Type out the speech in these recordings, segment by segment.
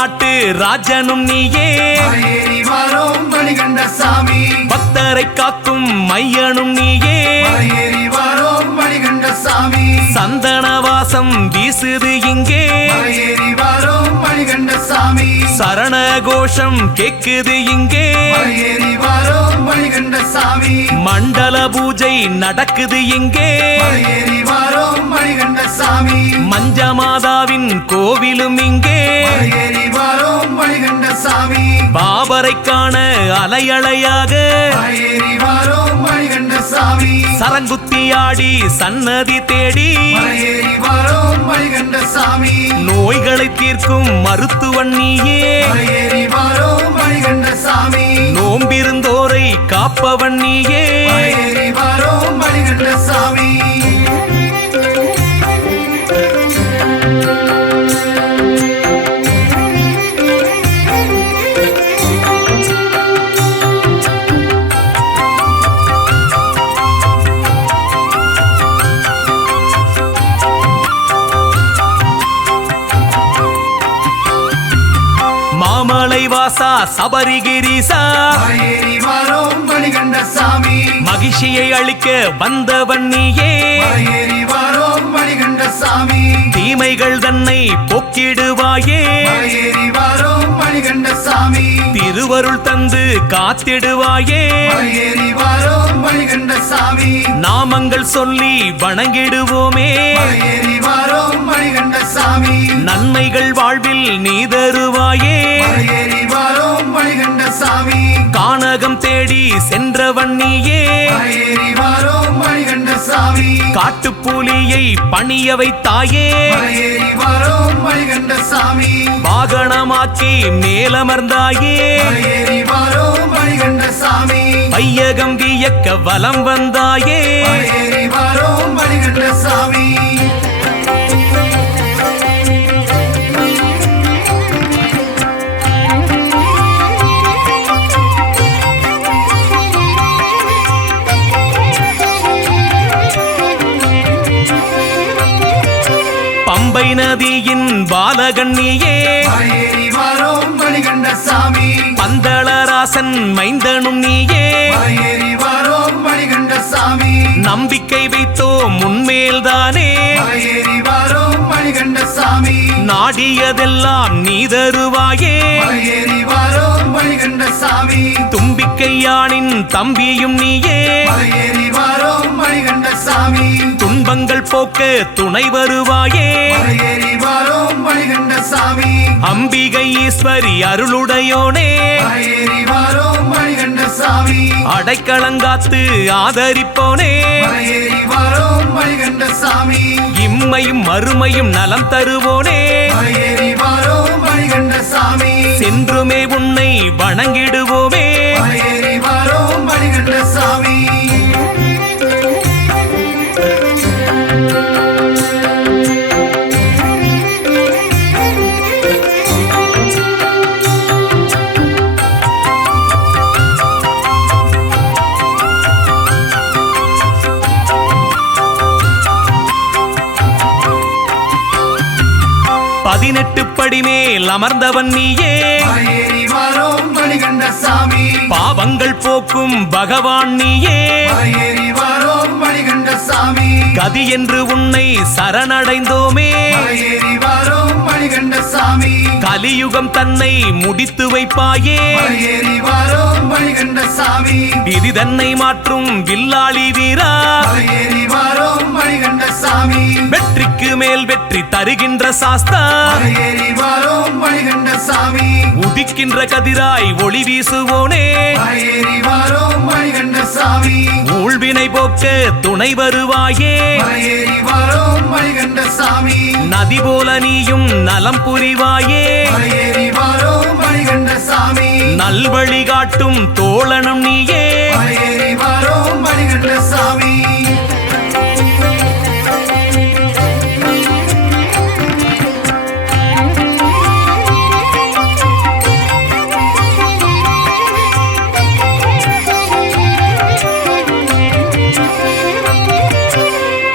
நாட்டு ராஜனும் நீயே வாரோம் மணிகண்டசாமி பக்தரை காக்கும் மையனும் நீயே வாரோம் மணிகண்டசாமி சந்தனவாசம் வீசுது இங்கே வாரோம் மணிகண்டசாமி சரண கோஷம் கேக்குது இங்கே வாரோம் மணிகண்டசாமி மண்டல பூஜை நடக்குது இங்கே வாரோம் மணிகண்டசாமி மஞ்சமாதாவின் கோவிலும் இங்கே வாரோம் மணிகண்டசாமி பாபரை காண அலையலையாக வாரோம் மணிகண்டசாமி சரங்குத்தியாடி சன்னதி தேடி வாரோம் மணிகண்டசாமி நோய்களை தீர்க்கும் மருத்துவன் நீயே வாரோம் மணிகண்டசாமி நோம்பிருந்தோரை காப்பவன் நீயே வாரோம் மணிகண்டசாமி மாமலைவாசா சபரிகிரீசா வாரோம் மணிகண்டசாமி மகிழ்ச்சியை அளிக்க வந்தவன் நீயே வாரோம் மணிகண்டசாமி தீமைகள் தன்னை போக்கிடுவாயே வாரோம் மணிகண்டசாமி திருவருள் தந்து காத்திடுவாயே வாரோம் மணிகண்டசாமி நாமங்கள் சொல்லி வணங்கிடுவோமே வாரோம் மணிகண்டசாமி நன்மைகள் வாழ்வில் நீ தருவாயே வாரோம் மணிகண்டசாமி கானகம் தேடி சென்றவன் நீயே வாரோம் மணிகண்டசாமி காட்டுப்புலியை பணிய வைத்தாயே வாரோம் மணிகண்டசாமி வாகனமாக்கி மேலமர்ந்தாயே வாரோம் மணிகண்டசாமி பையகம் வியக்க வலம் வந்தாயே வாரோம் மணிகண்டசாமி பம்பை நதியின் பாலகன் நீயே வாரோம் மணிகண்டசாமி பந்தளராசன் மைந்தனும் நீயே வாரோம் மணிகண்டசாமி நம்பிக்கை வைத்தோ முன்மேல்தானே வாரோம் மணிகண்டசாமி நாடியதெல்லாம் நீ தருவாயே வாரோம் மணிகண்டசாமி தும்பிக்கையானின் தம்பியும் நீயே வாரோம் மணிகண்டசாமி துன்பங்கள் போக்க துணை வருவாயே வாரோம் மணிகண்டசாமி அம்பிகை ஈஸ்வரி அருளுடையோனே வாரோம் மணிகண்டசாமி அடைக்கலங்காத்து ஆதரிப்போனே வாரோம் மணிகண்டசாமி இம்மையும் மறுமையும் நலம் தருவோனே வாரோம் மணிகண்டசாமி சென்றுமே உன்னை வணங்கிடுவோமே வாரோம் மணிகண்டசாமி பதினெட்டு படி மேல் அமர்ந்தவன் நீயே வாரோம் மணிகண்டசாமி பாவங்கள் போக்கும் பகவான் நீயே வாரோம் மணிகண்டசாமி கதி என்று உன்னை சரணடைந்தோமே வாரோம் மணிகண்டசாமி கலியுகம் தன்னை முடித்து வைப்பாயே வாரோம் மணிகண்டசாமி விதி தன்னை மாற்றும் வில்லாளி வீரா வாரோம் மணிகண்டசாமி வெற்றிக்கு மேல் வெற்றி தருகின்ற சாஸ்தா வாரோம் மணிகண்டசாமி உதிக்கின்ற கதிராய் ஒளி வீசுவோனே வாரோம் மணிகண்டசாமி ஊழ்வினை போக்க துணை வருவாயே வாரோம் மணிகண்டசாமி நதி போல நீயும் நலம் புரிவாயே வாரோம் மணிகண்டசாமி நல்வழி காட்டும் தோழனும் நீயே வாரோம் மணிகண்டசாமி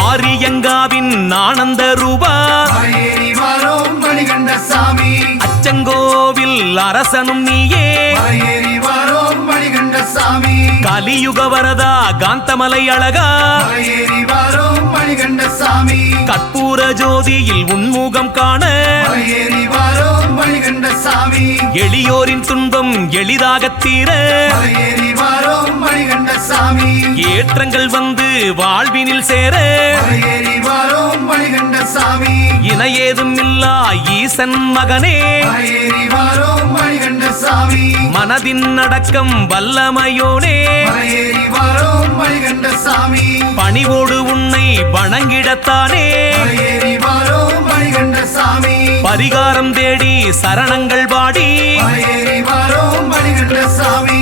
ஆரியங்காவின் ஆனந்த ரூபா வாரோம் மணிகண்டசாமி அச்சங்கோ அரசனும் நீயே மலையேறி வாரோம் மணிகண்ட சாமி கலியுக வரதா காந்தமலை அழகா மலையேறி வாரோம் மணிகண்ட சாமி கற்பூர ஜோதியில் உன்முகம் காண மலையேறி வாரோம் மணிகண்ட சாமி எளியோரின் துன்பம் எளிதாக தீர மலையேறி வாரோம் மணிகண்ட சாமி ஏற்றங்கள் வந்து வாழ்வினில் சேர மலையேறி வாரோம் மணிகண்ட சாமி இணையேதும் இல்லா ஈசன் மகனே மலையேறி வாரோம் மணிகண்ட சாமி மனதின் அடக்கம் வல்லமையோனே மலையேறி வாரோம் மணிகண்ட சாமி பணிவோடு உன்னை வணங்கிடத்தானே மலையேறி வாரோம் மணிகண்ட சாமி பரிகாரம் தேடி சரணங்கள் பாடி மலையேறி வாரோம் மணிகண்ட சாமி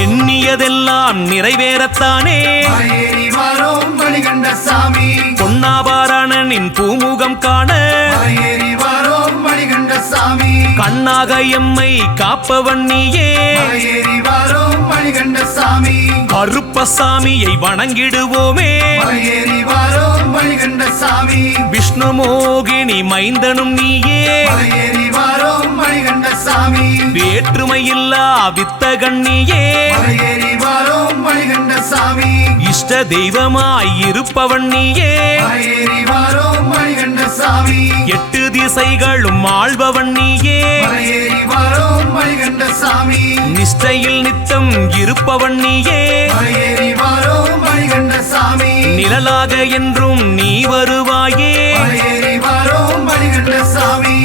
எண்ணியதெல்லாம் நிறைவேறத்தானே மலையேறி வாரோம் மணிகண்ட சாமி பொன்னாபாரணனின் பூமுகம் காண மலையேறி வாரோம் மணிகண்ட சாமி கண்ணாக எம்மை காப்பவன் நீயே மலையேறி வாரோம் மணிகண்ட சாமி கருப்பசாமியை வணங்கிடுவோமே மலையேறி வாரோம் மணிகண்ட சாமி விஷ்ணு மோகினி மைந்தனும் நீயே மலையேறி வாரோம் மணிகண்ட சாமி வேற்றுமையில்லா வித்தகன் நீயே மலையேறி வாரோம் மணிகண்ட சாமி இஷ்ட தெய்வமாய் இருப்பவன் நீயே மலையேறி வாரோம் மணிகண்ட சாமி எட்டு திசைகளும் ஆள்பவன் நீயே மலையேறி வாரோம் மணிகண்ட சாமி நிஷ்டையில் நித்தம் இருப்பவன் நீயே மலையேறி வாரோம் மணிகண்ட சாமி நிழலாக என்றும் நீ வருவாயே மலையேறி வாரோம் மணிகண்ட சாமி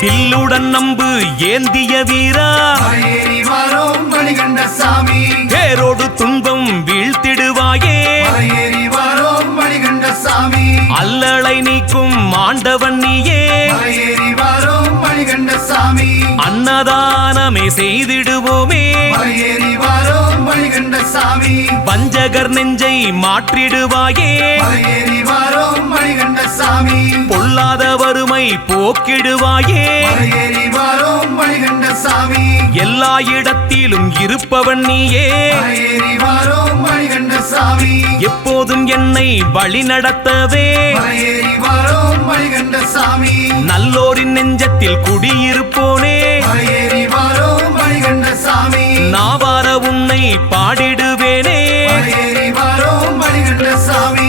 பில்லுடன் நம்பு ஏந்திய வீரா மலையேறி வாரோம் மணிகண்ட சாமி பேரோடு துன்பம் வீழ்த்திடுவாயே மலையேறி வாரோம் மணிகண்ட சாமி அல்லலை நீக்கும் ஆண்டவன் நீயே மலையேறி வாரோம் மணிகண்ட சாமி அன்னதானமே செய்திடுவோமே மலையேறி வாரோம் மணிகண்ட சாமி வஞ்சகர் நெஞ்சை மாற்றிடுவாயே மலையேறி வாரோம் மணிகண்ட சாமி பொல்லாத வறுமை போக்கிடுவாயே மலையேறி வாரோம் மணிகண்ட சாமி எல்லா இடத்திலும் இருப்பவன் நீயே மலையேறி வாரோம் மணிகண்ட சாமி எப்போதும் என்னை வழி நடத்தவே மலையேறி வாரோம் மணிகண்ட சாமி நல்லோரின் நெஞ்சத்தில் குடியிருப்போனே மலையேறி வாரோம் மணிகண்ட சாமி நாவார உன்னை பாடிடுவேனே மலையேறி வாரோம் மணிகண்ட சாமி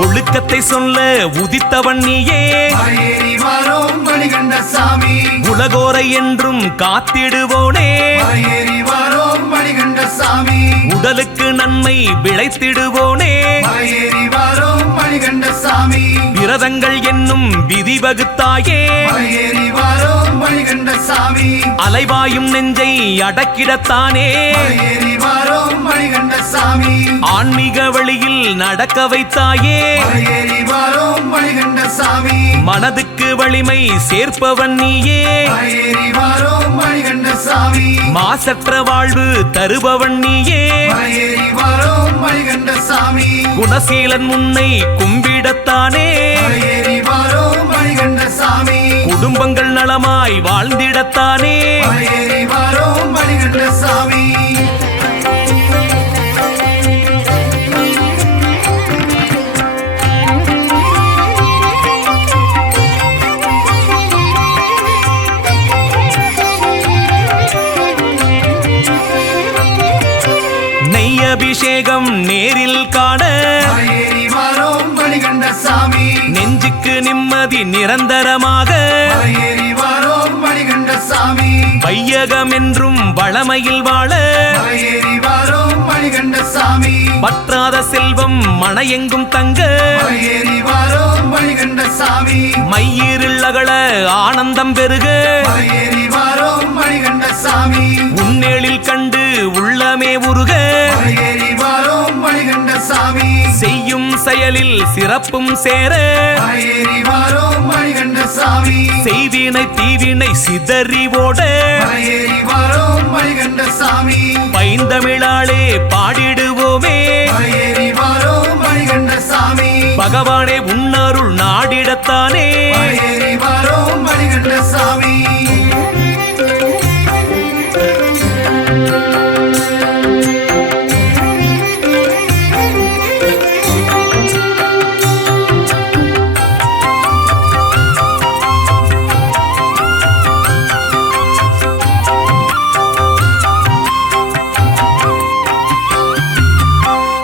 ஒழுக்கத்தை சொல்ல உதித்தவன் நீயே மலையேறி வாரோம் மணிகண்ட சாமி உலகோரை என்றும் காத்திடுவோனே மலையேறி வாரோம் மணிகண்ட சாமி உடலுக்கு நன்மை விளைத்திடுவோனே மலையேறி வாரோம் மணிகண்ட சாமி விரதங்கள் என்னும் விதி வகுத்தாயே மலையேறி வாரோம் மணிகண்ட சாமி அலைவாயும் நெஞ்சை அடக்கிடத்தானே மலையேறி வாரோம் மணிகண்ட சாமி ஆன்மீக வழியில் நடக்க வைத்தாயே மலையேறி வாரோம் மணிகண்ட சாமி மனதுக்கு வலிமை சேர்ப்பவன் நீயே மலையேறி வாரோம் மணிகண்ட சாமி மாசற்ற வாழ்வு தருபவன் நீயே மலையேறி வாரோம் மணிகண்ட சாமி குணசீலன் உன்னை கும்பிடத்தானே மலையேறி வாரோம் மணிகண்ட சாமி குடும்பங்கள் நலமாய் வாழ்ந்திடத்தானே மலையேறி வாரோம் மணிகண்ட சாமி நெய் அபிஷேகம் நேரில் காண மலையேறி வாரோம் மணிகண்ட சாமி நெஞ்சுக்கு நிம்மதி நிரந்தரமாக மலையேறி வாரோம் மணிகண்ட சாமி வையகம் என்றும் வளமையில் வாழ மலையேறி வாரோம் மணிகண்ட சாமி பற்றாத செல்வம் மனையெங்கும் தங்க மலையேறி வாரோம் மணிகண்ட சாமி மையிருள் அகல ஆனந்தம் பெருக மலையேறி வாரோம் மணிகண்ட சாமி உன்னேளில் கண்டு உள்ளமே உருக மலையேறி வாரோம் மணிகண்ட சாமி செய்யும் செயலில் சிறப்பும் சேர மலையேறி வாரோம் மணிகண்ட சாமி செய்வினை தீவினை சிதறி ஓட மலையேறி வாரோம் மணிகண்ட சாமி பைந்தமிழாளே பாடிடுவோமே மலையேறி வாரோம் மணிகண்ட சாமி பகவானே உன்னருள் நாடிடத்தானே மலையேறி வாரோம் மணிகண்ட சாமி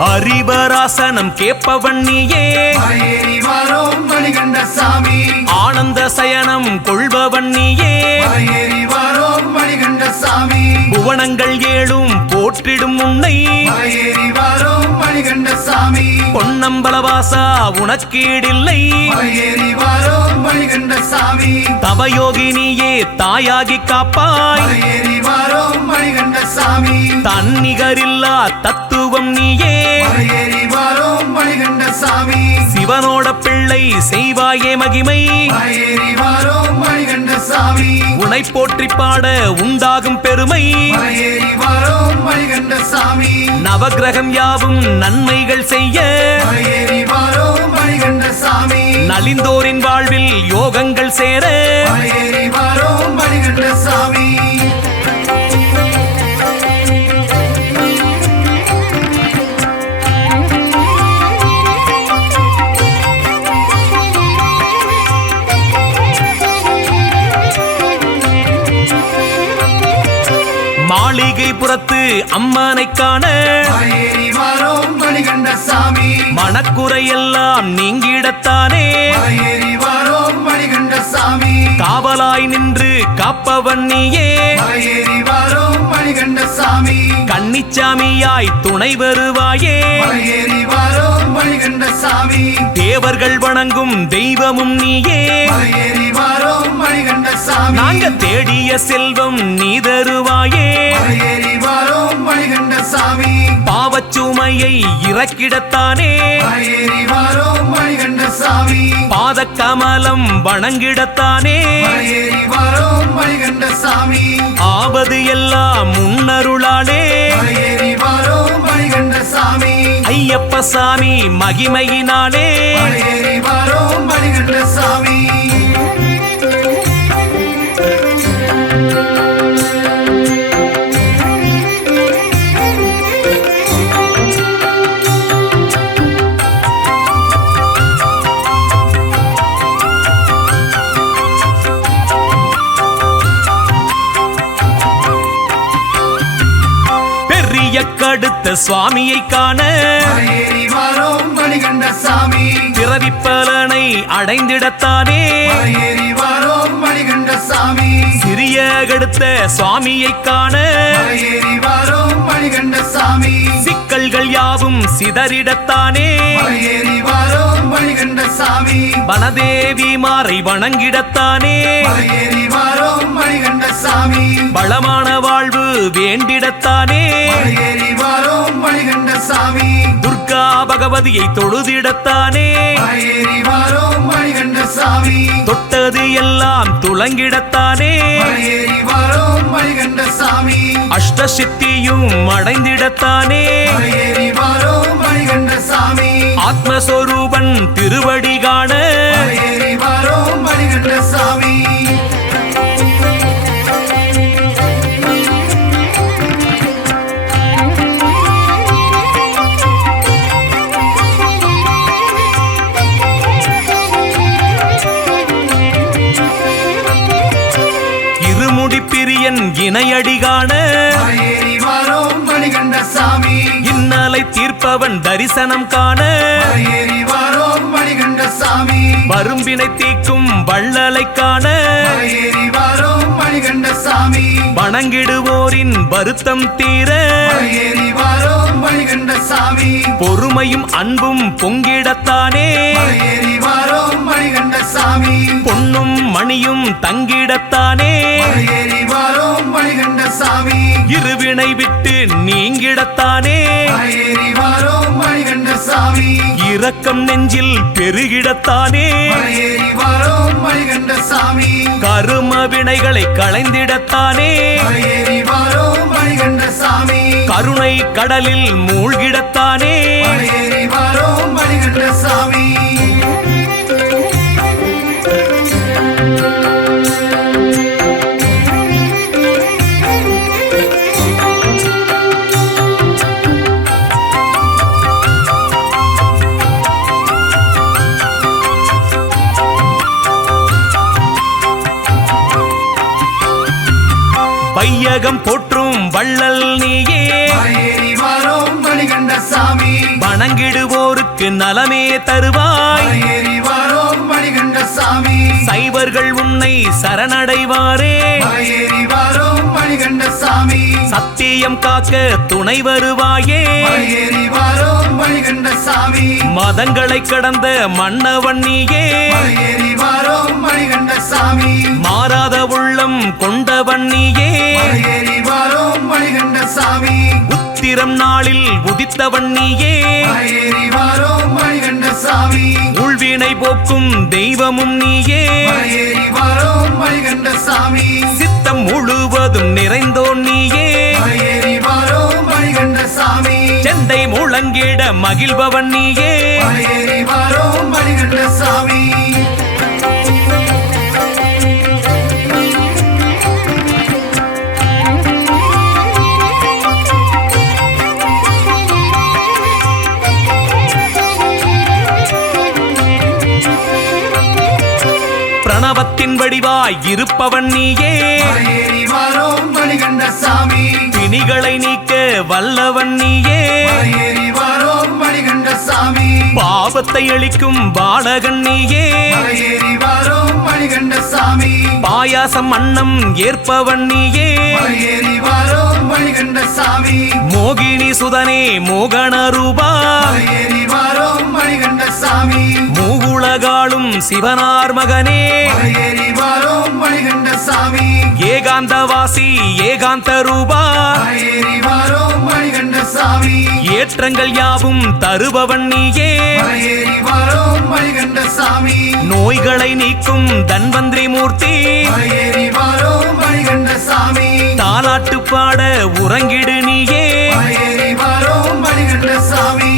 அறிவராசனம் கேட்பவன் நீயே மலையேறி வாரோம் மணிகண்ட சாமி ஆனந்த சயனம் கொள்பவன் நீயே மலையேறி வாரோம் மணிகண்ட சாமி புவனங்கள் ஏழும் போற்றிடும் உன்னை மலையேறி வாரோம் மணிகண்ட சாமி பொன்னம்பலவாசா உனக்கீடில்லை மலையேறி வாரோம் மணிகண்ட சாமி தவயோகினியே தாயாகி காப்பாய் மலையேறி வாரோம் மணிகண்ட சாமி தன்னிகரில்லா தத்துவம் நீயே மலையேறி வாரோம் மணிகண்ட சாமி சிவனோட பிள்ளை செய்வாயே மகிமை மலையேறி வாரோம் மணிகண்ட சாமி உனை போற்றி பாட உண்டாகும் பெருமை மலையேறி வாரோம் மணிகண்ட சாமி நவக்கிரகம் யாவும் நன்மைகள் செய்ய மலையேறி வாரோம் மணிகண்ட சாமி நலிந்தோரின் வாழ்வில் யோகங்கள் சேர மலையேறி வாரோம் மணிகண்ட சாமி மாளிகை புறத்து அம்மனை காண மலையேறி வாரோம் மணிகண்ட சாமி மனக்குறையெல்லாம் நீங்கிடத்தானே மலையேறி வாரோம் மணிகண்ட சாமி காவலாய் நின்று காப்பவன் நீயே மலையேறி வாரோம் மணிகண்ட சாமி கன்னிச்சாமியாய் துணை வருவாயே மலையேறி வாரோம் மணிகண்ட சாமி தேவர்கள் வணங்கும் தெய்வமும் நீயே மலையேறி வாரோம் மணிகண்ட சாமி நாங்க தேடிய செல்வம் நீ தருவாயே மலையேறி வாரோம் மணிகண்ட சாமி பாவச்சுமையை இறக்கிடத்தானே மலையேறி வாரோம் மணிகண்ட சாமி பாதக்கமலம் வணங்கிடத்தானே மலையேறி வாரோம் மணிகண்ட சாமி ஆவது எல்லாம் முன்னருளாலே மலையேறி வாரோம் மணிகண்ட சாமி ஐயப்ப சாமி மகிமையினாலே மலையேறி வாரோம் மணிகண்ட சாமி பெரிய கடுத்த சுவாமியை காண மலையேறி வாரோம் மணிகண்ட சாமி பிறவிப்பலனை அடைந்திடத்தானே மலையேறி வாரோம் மணிகண்ட சாமி சிறிய கடுத்த சுவாமியை காண மலையேறி வாரோம் மணிகண்ட சாமி சிக்கல்கள் யாவும் சிதறிடத்தானே மலையேறி வாரோம் மணிகண்ட சாமி வனதேவி மாறை வணங்கிடத்தானே மலையேறி வாரோம் மணிகண்ட சாமி பலமான வாழ்வு வேண்டிடத்தானே மலையேறி வாரோம் மணிகண்ட சாமி துர்கா பகவதியை தொழுதிடத்தானே மலையேறி வாரோம் மணிகண்ட சாமி தொட்டது எல்லாம் துலங்கிடத்தானே மலையேறி வாரோம் மணிகண்ட சாமி அஷ்டசித்தியும் அடைந்திடத்தானே மலையேறி வாரோம் மணிகண்ட சாமி ஆத்மஸ்வரூபன் திருவடி காண மலையேறி வாரோம் மணிகண்ட சாமி இருமுடி பிரியன் இணையடி காண மலையேறி வாரோம் மணிகண்ட சாமி இன்னலை தீர்ப்பவன் தரிசனம் காண மலையேறி வாரோம் மணிகண்ட சாமி வரும்பினை தீக்கும் வள்ளலை காண மலையேறி வாரோம் மணிகண்ட சாமி வணங்கிடுவோரின் வருத்தம் தீர மலையேறி வாரோம் மணிகண்ட சாமி பொறுமையும் அன்பும் பொங்கிடத்தானே மலையேறி வாரோம் மணிகண்ட சாமி பொன்னும் மணியும் தங்கிடத்தானே மலையேறி வாரோம் மணிகண்ட சாமி இருவினை விட்டு நீங்கிடத்தானே மலையேறி வாரோம் மணிகண்ட சாமி இரக்கம் நெஞ்சில் பெருகிடத்தானே மலையேறி வாரோம் மணிகண்ட சாமி கரும வினைகளை களைந்திடத்தானே மலையேறி வாரோம் மணிகண்ட சாமி கருணை கடலில் மூழ்கிடத்தானே மலையேறி வாரோம் மணிகண்ட சாமி வையகம் போற்றும் வள்ளல் நீயே மலையேறி வாரோம் மணிகண்ட சாமி வணங்கிடுவோருக்கு நலமே தருவாய் மலையேறி வாரோம் மணிகண்ட சாமி சைவர்கள் உன்னை சரணடைவாரே மலையேறி வாரோம் மணிகண்ட சாமி சத்தியம் காக்க துணை வருவாயே மலையேறி வாரோம் மணிகண்ட சாமி மதங்களை கடந்த மன்னவன் நீயே மலையேறி வாரோம் மணிகண்ட சாமி மாறாத உள்ளம் கொண்டவன் நீயே மலையேறி வாரோம் மணிகண்ட சாமி உத்திரம் நாளில் உதித்தவன் நீயே மலையேறி வாரோம் மணிகண்ட சாமி உள்வினை போக்கும் தெய்வமும் நீயே மலையேறி வாரோம் மணிகண்ட சாமி சித்தம் முழுவதும் நிறைந்தோன் நீயே மலையேறி வாரோம் மணிகண்ட சாமி செண்டை முழங்கிட மகிழ்பவன் நீயே மலையேறி வாரோம் மணிகண்ட சாமி பிரணவத்தின் வடிவாய் இருப்பவன் நீயே மலையேறி வாரோம் மணிகண்ட சாமி பிணிகளை நீக்க வல்லவன் நீயே மலையேறி வாரோம் மணிகண்ட சாமி பாவத்தை அளிக்கும் பாலகன் நீயே மலையேறி வாரோம் மணிகண்ட சாமி பாயாசம் அன்னம் ஏற்பவன் நீயே மலையேறி வாரோம் மணிகண்ட சாமி மோகினி சுதனே மோகன ரூபா மலையேறி வாரோம் மணிகண்ட சாமி மூவுலகாளும் சிவனார் மகனே மலையேறி வாரோம் மணிகண்ட சாமி ஏகாந்தவாசி ஏகாந்த ரூபா மலையேறி வாரோம் மணிகண்ட சாமி ஏற்றங்கள் யாவும் தருபவன் நீயே மலையேறி வாரோம் மணிகண்ட சாமி நோய்களை நீக்கும் தன்வந்திரி மூர்த்தி மலையேறி வாரோம் மணிகண்ட சாமி தாலாட்டு பாட உறங்கிடு நீயே மலையேறி வாரோம் மணிகண்ட சாமி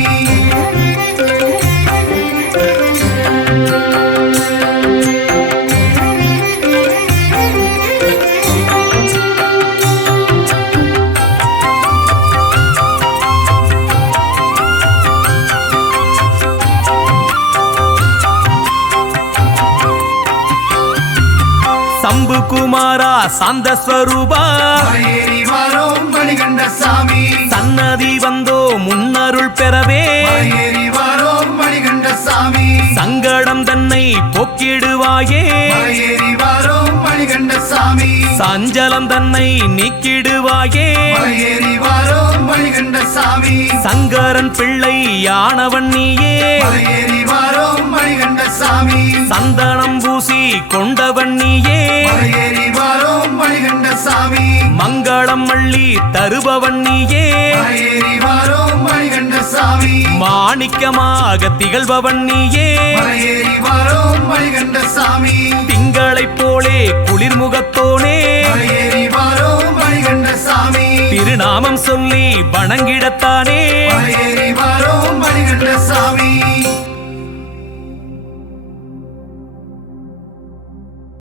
சம்பு குமாரா சாந்த ஸ்வரூபா மலையேறி வாரோம் மணிகண்ட சாமி சன்னதி வந்தோ முன்னருள் பெறவே மலையேறி வாரோம் மணிகண்ட சாமி சங்கடம் தன்னை போக்கிடுவாயே மலையேறி வாரோம் மணிகண்ட சாமி சஞ்சலம் தன்னை நீக்கிடுவாயே மலையேறி வாரோம் மணிகண்ட சாமி சங்கரன் பிள்ளை யானவன் நீயே மலையேறி வாரோம் மணிகண்ட சாமி சந்தனம் பூசி கொண்டவன் நீயே மலையேறி வாரோம் மணிகண்ட சாமி மங்களம் மள்ளி தருபவன் நீயே மலையேறி வாரோம் மணிகண்ட சாமி மாணிக்கமாக திகழ்பவன் நீயே மலையேறி வாரோம் மணிகண்ட சாமி திங்களைப் போலே குளிர்முகத்தோனே மலையேறி வாரோம் மணிகண்ட சாமி திருநாமம் சொல்லி வணங்கிடத்தானே மலையேறி வாரோம் மணிகண்ட சாமி